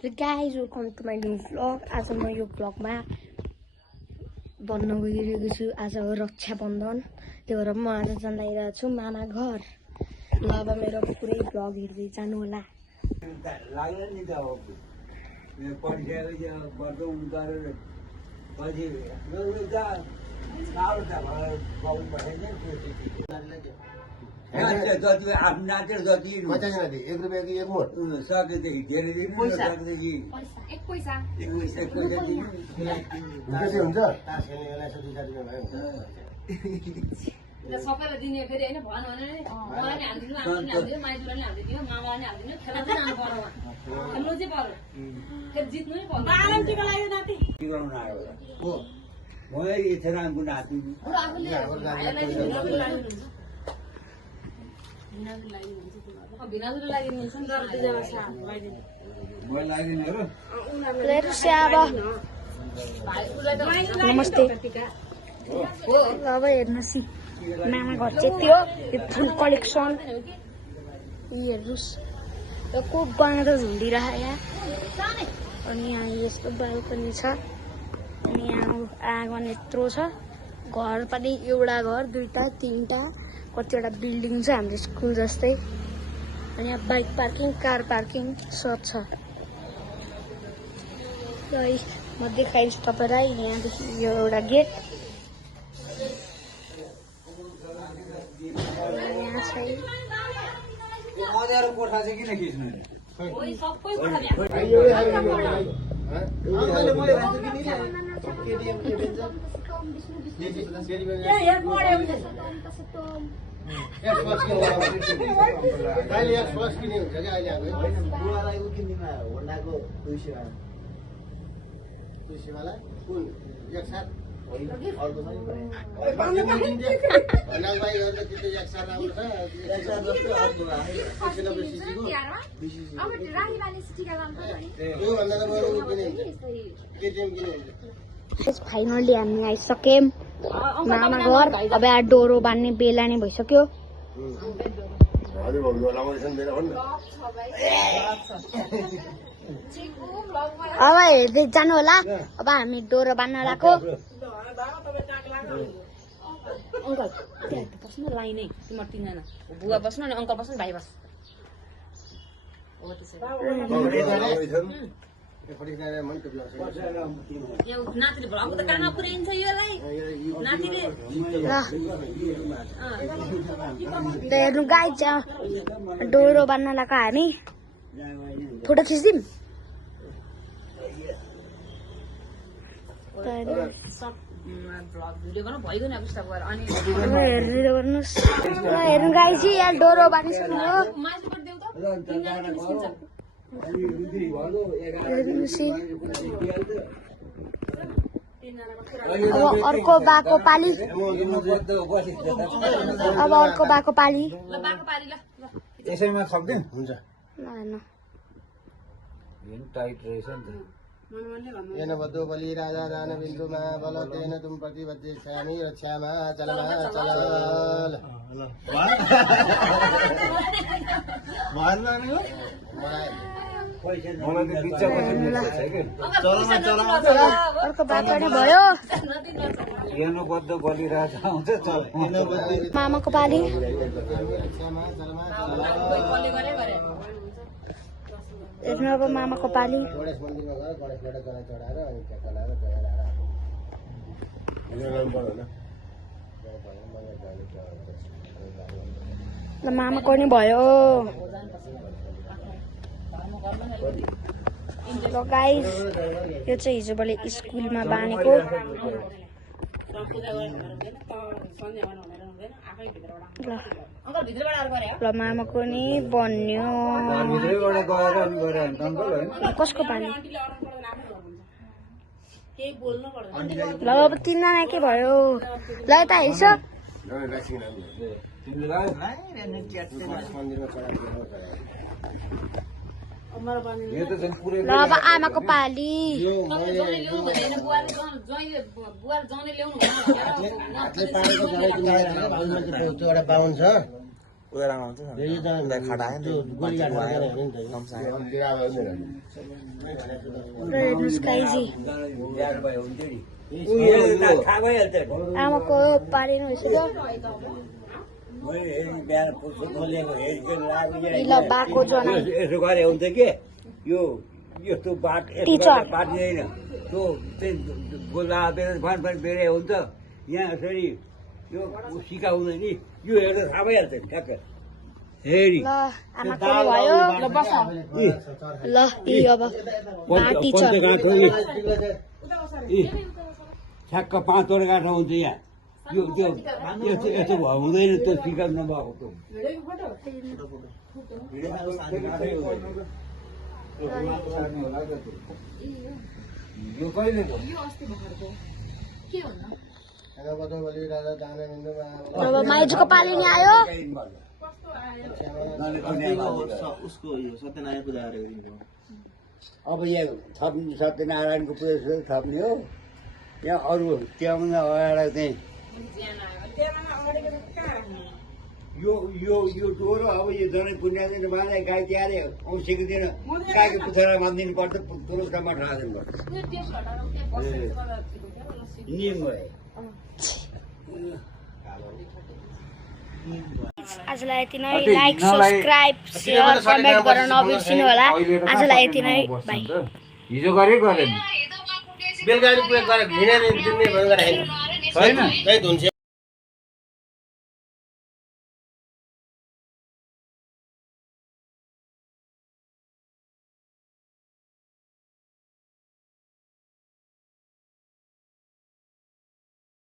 Guys, welcome to my new vlog. आज म यो vlogमा भन्न गइरहेको छु आज हो रक्षा बन्धन। त्यो भएर म आज जान लागिरहेको छु मामा घर। ल अब मेरो पुरै vlog हेर्दै जानु होला। लाग्यो नि त अब यो पढिसकेको यो बर्दो उतारेर पछि जा गाउँ त गाउँ भएन जति आफ्नो नाचेर जति एक रुपियाँ कि एक मोट सकेदेखि धेरै दिन सकेदेखि एक पैसा हुन्छ तास खेल्ने बेला यसो दुई चार रुपियाँ भयो सबैलाई दिने फेरि होइन भन भने मलाई हालिदिनु हालिदिनु माइजूलाई हालिदिनु मामालाई नि हालिदिनु खेल्न चाहिँ जानु पर्यो खेल्नु चाहिँ पर्यो फेरि जित्नु नै पर्यो आलमजीको लागि नाति के गर्नु आयो हो म इथरामको नाति भिनाजुले लागि मिल्छ नि नमस्ते। अब हेर्नुहोस् मामा घर चाहिँ त्यो फुल कलेक्सन हेर्नुहोस् यो को बनाएर झुन्डिरहेको यहाँ अनि यहाँ यस्तो बाल्कनी छ अनि यहाँ आँगन यत्रो छ घर पनि एउटा घर दुईटा तीनटा कतिवटा बिल्डिङ छ हाम्रो स्कुल जस्तै अनि यहाँ बाइक पार्किङ कार पार्किङ सब छ। ल म देखाइदिन्छु तपाईँलाई यहाँदेखि यो एउटा गेट यहाँ छ कोठा चाहिँ किन खिच्नु सबै फाइनली हामी आइसक्यौँ मामा घर। अब यहाँ डोरो बान्ने बेला नै भइसक्यो। अब हेर्दै जानु होला। अब हामी डोरो बान्न लगाएको। अङ्कल बस्नु लाइनै तिम्रो तिनजना बुवा बस्नु अनि अङ्कल बस्नु भाइ बस नातिले भयो अब त कानमा पुऱ्याइन्छ योलाई नातिले हेर्नु गाई चाहिँ डोरो बान्न लगाएको हामी फोटो खिचिदिउँ। भिडियो गर्नु भइगयो नि अब यस्तो गएर अनि हेर्दै गर्नुहोस्। हेर्नु गाई चाहिँ यहाँ डोरो बानिसक्नु हो। मासुबाट देऊ त अब अर्को बाको पाली। अब अर्को बाको पाली। ल बाको पारी ल यसैमा खप्दिउँ हुन्छ टाइट रहेछ नि त येन बद्धो बलि राजा दान बिन्दु महाबल तेन तुम प्रतिबद्धेष्यामि रक्षामा चल अर्को बाको नै भयो। बद्ध बलिराजा आउँछ चल मामाको पाली। हेर्नु अब मामाको पाली। गणेश मन्दिरमा गएर गणेशबाट जरा चढाएर अनि त्यहाँ चलाएर ल मामाको नि भयो। ल गाइस यो चाहिँ हिजोबाट स्कुलमा बानेको। ल मामाको नि बन्यो। कसको पानी ल अब तिनजना के भयो ल यता हेर्छ। ल अब आमाको पाली। एउटा बाहुन छ खटायो गोली हेर्नुहोस् गाइजी बिहान भयो हुन्थ्यो नि ऊ हेर्दा थाहा भइहाल्छ नि। आमाको पारेन भइसक्यो मैले हेरि बिहान पुस्तक खोलेको हेरिकन ल बाको जना यसो गरे हुन्छ के यो यस्तो बाट टिचर। पार्दैन त्यो बोला बेरै हुन्छ यहाँ यसरी यो सिकाउँदैन नि यो हेर्दा थाहा भइहाल्छ नि ठ्याक्क हेरी ल आमाको भयो ल बस ल यी अब टिचर ठ्याक्क 5 वटा गाँठा हुन्छ यहाँ यो त्यो यस्तो यस्तो भयो हुँदैन त्यो सिकाउनु नभएको त्यो यो कहिले हो बधो बलि राजा दान बिन्दुमा अब माइजूको पाली नि आयो उसको यो सत्यनारायण पूजा गरेको अब यहाँ थप्ने सत्यनारायणको पूजा थप्ने हो यहाँ अरू त्यहाँ अगाडि चाहिँ यो यो यो डोरो अब यो जनै पुण्यदिन बाँधे गाई तिहारे औँसीको दिन गाईको पुच्छरा बाँधिदिनु पर्छ तुलसमा ठादिनु पर्छ नियम भयो आजलाई यति नै लाइक सब्सक्राइब सेयर कमेन्ट गर्न नबिर्सिनु होला आजलाई यति नै बाइ हिजो गरे गरेन बेलुका पुरा गरे भिने दिने भनेर छैन